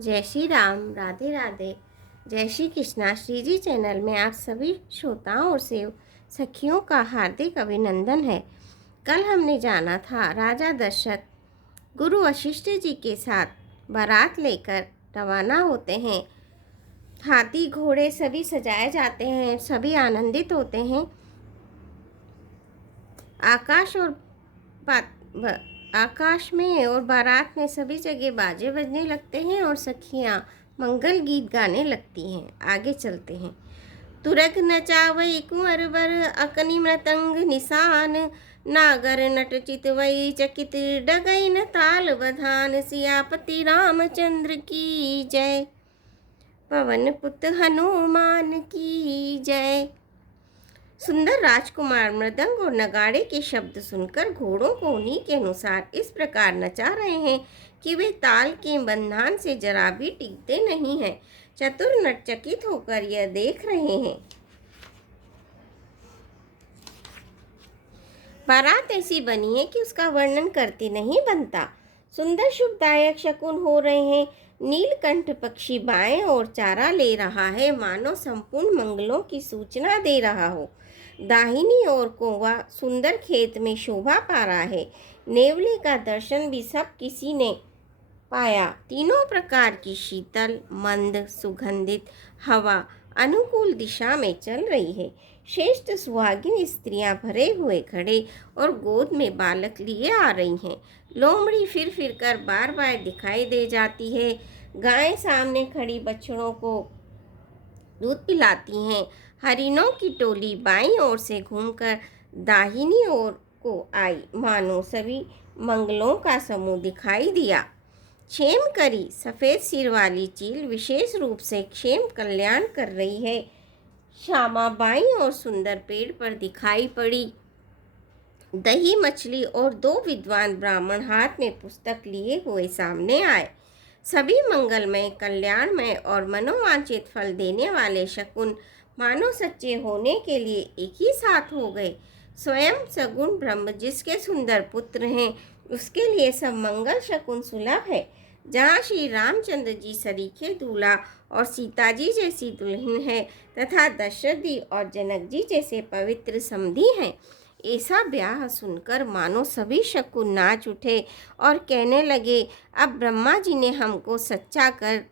जय श्री राम, राधे राधे। जय श्री कृष्णा। श्री जी चैनल में आप सभी श्रोताओं और सेव सखियों का हार्दिक अभिनंदन है। कल हमने जाना था राजा दशरथ गुरु वशिष्ठ जी के साथ बारात लेकर रवाना होते हैं। हाथी घोड़े सभी सजाए जाते हैं, सभी आनंदित होते हैं। आकाश में और बारात में सभी जगह बाजे बजने लगते हैं और सखियां मंगल गीत गाने लगती हैं। आगे चलते हैं। तुरग नचावई कुंवर वर अकनि मृतंग निशान, नागर नट चितवई चकित डगई न ताल बधान। सियापति रामचंद्र की जय, पवन पुत हनुमान की जय। सुंदर राजकुमार मृदंग और नगाड़े के शब्द सुनकर घोड़ों को उन्हीं के अनुसार इस प्रकार नचा रहे हैं कि वे ताल के बंधन से जरा भी टिकते नहीं हैं। चतुर नट चकित होकर यह देख रहे हैं। बारात ऐसी बनी है कि उसका वर्णन करते नहीं बनता। सुंदर शुभदायक शकुन हो रहे हैं। नीलकंठ पक्षी बाएं और चारा ले रहा है, मानो संपूर्ण मंगलों की सूचना दे रहा हो। दाहिनी ओर कौवा सुंदर खेत में शोभा पा रहा है। नेवले का दर्शन भी सब किसी ने पाया। तीनों प्रकार की शीतल मंद सुगंधित हवा अनुकूल दिशा में चल रही है। श्रेष्ठ सुहागिन स्त्रियां भरे हुए घड़े और गोद में बालक लिए आ रही हैं। लोमड़ी फिर फिर कर बार बार दिखाई दे जाती है। गायें सामने खड़ी बछड़ों को दूध पिलाती हैं। हरिणों की टोली बाईं ओर से घूमकर दाहिनी ओर को आई, मानो सभी मंगलों का समूह दिखाई दिया। क्षेम करी सफ़ेद सिर वाली चील विशेष रूप से क्षेम कल्याण कर रही है। श्यामा बाई और सुंदर पेड़ पर दिखाई पड़ी। दही मछली और दो विद्वान ब्राह्मण हाथ में पुस्तक लिए हुए सामने आए। सभी मंगलमय कल्याणमय और मनोवांछित फल देने वाले शकुन मानो सच्चे होने के लिए एक ही साथ हो गए। स्वयं सगुण ब्रह्म जिसके सुंदर पुत्र हैं, उसके लिए सब मंगल शकुन सुलभ है। जहाँ श्री रामचंद्र जी सरीखे दूल्हा और सीता जी जैसी दुल्हन है तथा दशरथ जी और जनक जी जैसे पवित्र समधी हैं, ऐसा ब्याह सुनकर मानो सभी शकुन नाच उठे और कहने लगे, अब ब्रह्मा जी ने हमको सच्चा कर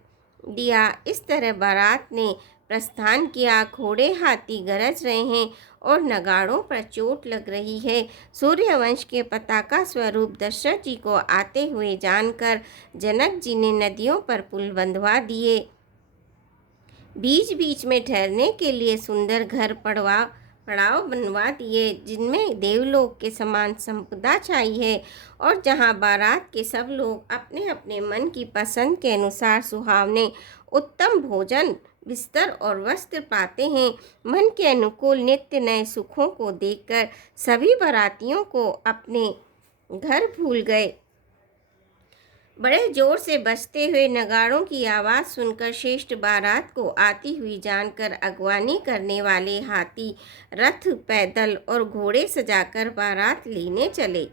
दिया। इस तरह बारात ने प्रस्थान किया। घोड़े हाथी गरज रहे हैं और नगाड़ों पर चोट लग रही है। सूर्यवंश के पताका स्वरूप दशरथ जी को आते हुए जानकर जनक जी ने नदियों पर पुल बंधवा दिए। बीच बीच में ठहरने के लिए सुंदर घर पड़ाव बनवा दिए, जिनमें देवलोक के समान संपदा छाई है और जहां बारात के सब लोग अपने अपने मन की पसंद के अनुसार सुहावने उत्तम भोजन बिस्तर और वस्त्र पाते हैं। मन के अनुकूल नित्य नए सुखों को देखकर सभी बारातियों को अपने घर भूल गए। बड़े जोर से बजते हुए नगाड़ों की आवाज़ सुनकर श्रेष्ठ बारात को आती हुई जानकर अगवानी करने वाले हाथी रथ पैदल और घोड़े सजाकर बारात लेने चले।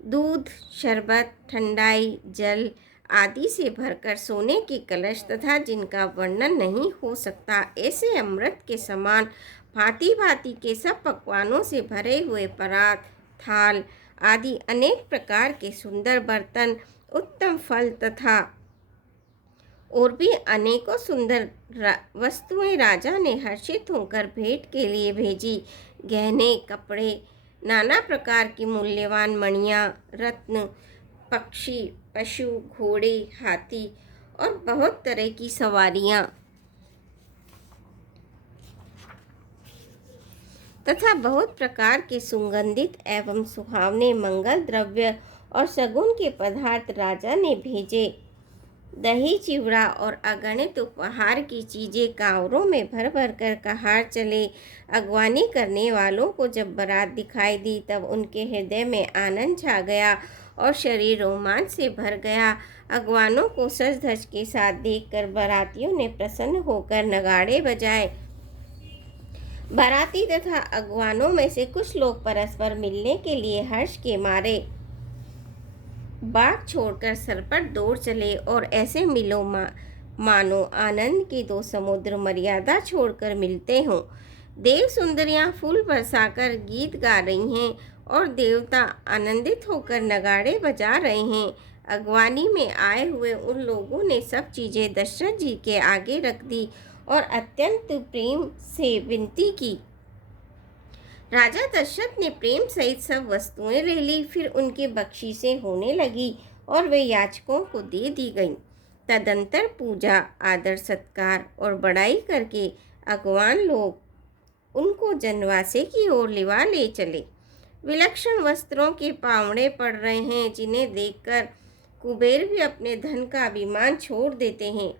दूध शरबत ठंडाई जल आदि से भरकर सोने के कलश तथा जिनका वर्णन नहीं हो सकता ऐसे अमृत के समान भांति भांति के सब पकवानों से भरे हुए परात थाल आदि अनेक प्रकार के सुंदर बर्तन उत्तम फल तथा और भी अनेकों सुंदर वस्तुएं राजा ने हर्षित होकर भेंट के लिए भेजी। गहने कपड़े नाना प्रकार की मूल्यवान मणियाँ रत्न पक्षी पशु घोड़े हाथी और बहुत तरह की सवारियाँ तथा बहुत प्रकार के सुगंधित एवं सुहावने मंगल द्रव्य और सगुन के पदार्थ राजा ने भेजे। दही चिवड़ा और अगणित उपहार की चीज़ें कांवरों में भर भर कर कहार चले। अगवानी करने वालों को जब बारात दिखाई दी तब उनके हृदय में आनंद छा गया और शरीर रोमांच से भर गया। अगवानों को सज धज के साथ देखकर बारातियों ने प्रसन्न होकर नगाड़े बजाए। बाराती तथा अगवानों में से कुछ लोग परस्पर मिलने के लिए हर्ष के मारे बाग छोड़कर सरपट दौड़ चले और ऐसे मिलो मानो आनंद के दो समुद्र मर्यादा छोड़कर मिलते हों। देव सुंदरियां फूल बरसाकर गीत गा रही हैं और देवता आनंदित होकर नगाड़े बजा रहे हैं। अगवानी में आए हुए उन लोगों ने सब चीज़ें दशरथ जी के आगे रख दी और अत्यंत प्रेम से विनती की। राजा दशरथ ने प्रेम सहित सब वस्तुएं ले ली। फिर उनकी बख्शीशें होने लगी और वे याचकों को दे दी गईं। तदंतर पूजा, आदर सत्कार और बड़ाई करके अगवान लोग उनको जनवासे की ओर लिवा ले चले। विलक्षण वस्त्रों के पावड़े पड़ रहे हैं, जिन्हें देखकर कुबेर भी अपने धन का अभिमान छोड़ देते हैं।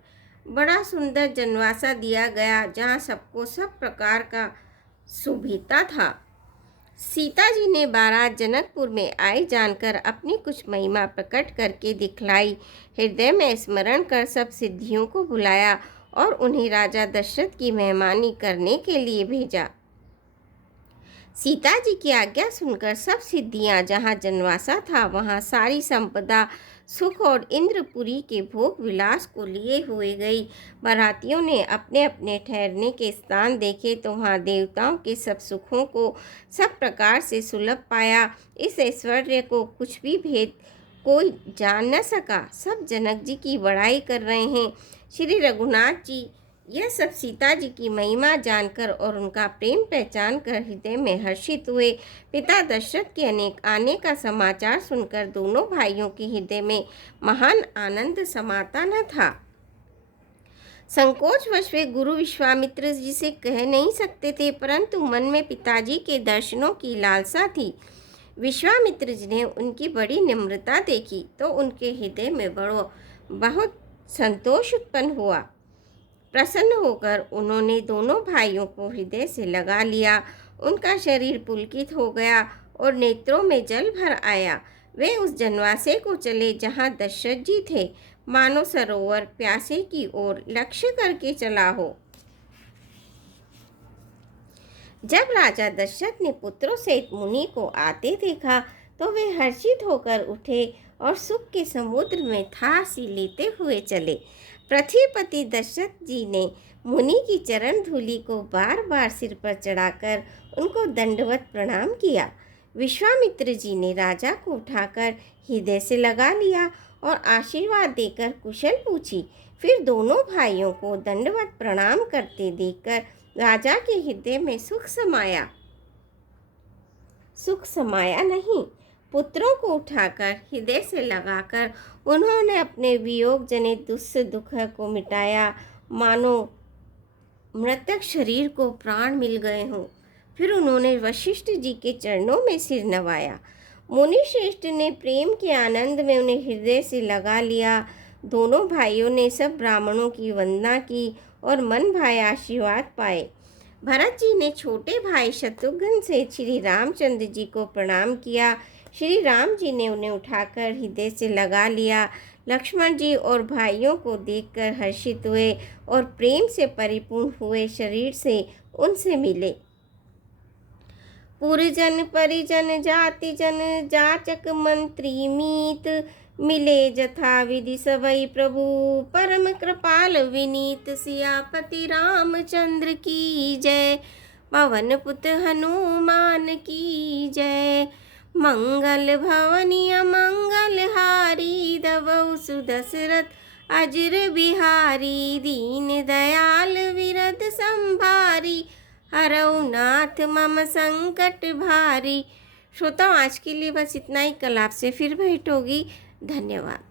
बड़ा सुंदर जनवासा दिया गया, जहाँ सबको सब प्रकार का सुभिता था। सीता जी ने बारात जनकपुर में आई जानकर अपनी कुछ महिमा प्रकट करके दिखलाई। हृदय में स्मरण कर सब सिद्धियों को बुलाया और उन्हें राजा दशरथ की मेहमानी करने के लिए भेजा। सीता जी की आज्ञा सुनकर सब सिद्धियां जहाँ जनवासा था वहाँ सारी संपदा, सुख और इंद्रपुरी के भोग विलास को लिए हुए गई। बारातियों ने अपने अपने ठहरने के स्थान देखे तो वहाँ देवताओं के सब सुखों को सब प्रकार से सुलभ पाया। इस ऐश्वर्य को कुछ भी भेद कोई जान न सका। सब जनक जी की बड़ाई कर रहे हैं। श्री रघुनाथ जी यह सब सीता जी की महिमा जानकर और उनका प्रेम पहचान कर हृदय में हर्षित हुए। पिता दशरथ के अनेक आने का समाचार सुनकर दोनों भाइयों के हृदय में महान आनंद समाता न था। संकोचवश वे गुरु विश्वामित्र जी से कह नहीं सकते थे, परंतु मन में पिताजी के दर्शनों की लालसा थी। विश्वामित्र जी ने उनकी बड़ी निम्रता देखी तो उनके हृदय में बहुत संतोष उत्पन्न हुआ। प्रसन्न होकर उन्होंने दोनों भाइयों को हृदय से लगा लिया। उनका शरीर पुलकित हो गया और नेत्रों में जल भर आया। वे उस जनवासे को चले जहाँ दशरथ जी थे, मानो सरोवर प्यासे की ओर लक्ष्य करके चला हो। जब राजा दशरथ ने पुत्रों सहित मुनि को आते देखा तो वे हर्षित होकर उठे और सुख के समुद्र में थासी लेते हुए चले। पृथ्वीपति दशरथ जी ने मुनि की चरण धूलि को बार बार सिर पर चढ़ाकर उनको दंडवत प्रणाम किया। विश्वामित्र जी ने राजा को उठाकर हृदय से लगा लिया और आशीर्वाद देकर कुशल पूछी। फिर दोनों भाइयों को दंडवत प्रणाम करते देखकर राजा के हृदय में सुख समाया नहीं। पुत्रों को उठाकर हृदय से लगाकर उन्होंने अपने वियोग जनित दुख को मिटाया, मानो मृतक शरीर को प्राण मिल गए हों। फिर उन्होंने वशिष्ठ जी के चरणों में सिर नवाया। मुनि श्रेष्ठ ने प्रेम के आनंद में उन्हें हृदय से लगा लिया। दोनों भाइयों ने सब ब्राह्मणों की वंदना की और मन भाए आशीर्वाद पाए। भरत जी ने छोटे भाई शत्रुघ्न से श्री रामचंद्र जी को प्रणाम किया। श्री राम जी ने उन्हें उठाकर हृदय से लगा लिया। लक्ष्मण जी और भाइयों को देखकर हर्षित हुए और प्रेम से परिपूर्ण हुए शरीर से उनसे मिले। पुरजन परिजन जाति जन जाचक मंत्री मीत, मिले जथा विधि सबई प्रभु परम कृपाल विनीत। सियापति रामचंद्र की जय, पवन पुत हनुमान की जय। मंगल भवनी मंगल हारी, दवौ सुदशरथ अजर बिहारी। दीन दयाल विरद संभारी, हरौ नाथ मम संकट भारी। श्रोताओं, आज के लिए बस इतना ही। कल आपसे फिर भेंट होगी। धन्यवाद।